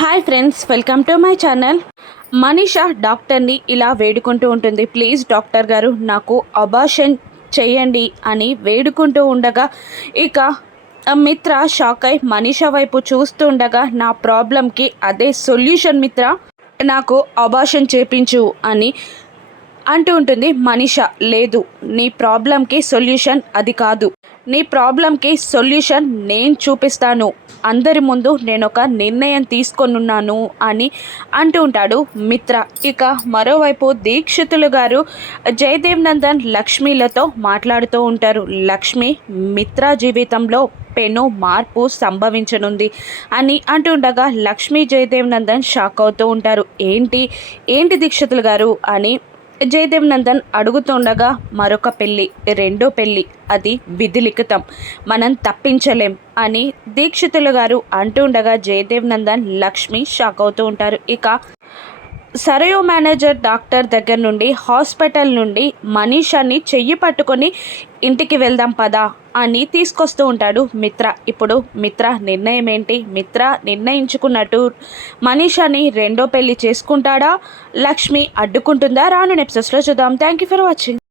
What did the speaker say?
Hi friends welcome to my channel. Manisha డాక్టర్ని ఇలా వేడుకుంటూ ఉంటుంది. ప్లీజ్ డాక్టర్ గారు నాకు అబాషన్ చేయండి అని వేడుకుంటూ ఉండగా ఇక మిత్ర షాక్ అయి మనీషా వైపు చూస్తూ ఉండగా నా ప్రాబ్లంకి అదే సొల్యూషన్ మిత్ర నాకు అబాషన్ చేపించు అని అంటూ ఉంటుంది. మనీషా లేదు నీ ప్రాబ్లంకి సొల్యూషన్ అది కాదు. నీ ప్రాబ్లంకి సొల్యూషన్ నేను చూపిస్తాను. అందరి ముందు నేను ఒక నిర్ణయం తీసుకొనున్నాను అని అంటూ ఉంటాడు మిత్ర. ఇక మరోవైపు దీక్షితులు గారు జయదేవ్ నందన్ లక్ష్మీలతో మాట్లాడుతూ ఉంటారు. లక్ష్మి మిత్ర జీవితంలో పెను మార్పు సంభవించనుంది అని అంటుండగా లక్ష్మీ జయదేవ్ నందన్ షాక్ అవుతూ ఉంటారు. ఏంటి? ఏంటి దీక్షితులు గారు? అని జయదేవ్ నందన్ అడుగుతుండగా మరొక పెళ్ళి రెండో పెళ్ళి అది విధిలిఖితం. మనం తప్పించలేం అని దీక్షితులు గారు అంటుండగా జయదేవ్ నందన్ లక్ష్మి షాక్ అవుతూ ఉంటారు. ఇక సరయో మేనేజర్ డాక్టర్ దగ్గర నుండి హాస్పిటల్ నుండి మనీషాని చెయ్యి పట్టుకొని ఇంటికి వెళ్దాం పదా అని తీసుకొస్తూ ఉంటాడు మిత్ర. ఇప్పుడు మిత్ర నిర్ణయం ఏంటి? మిత్ర నిర్ణయించుకున్నట్టు మనీషాని రెండో పెళ్ళి చేసుకుంటాడా? లక్ష్మి అడ్డుకుంటుందా? రాను నెప్సెస్లో చూద్దాం. Thank you for watching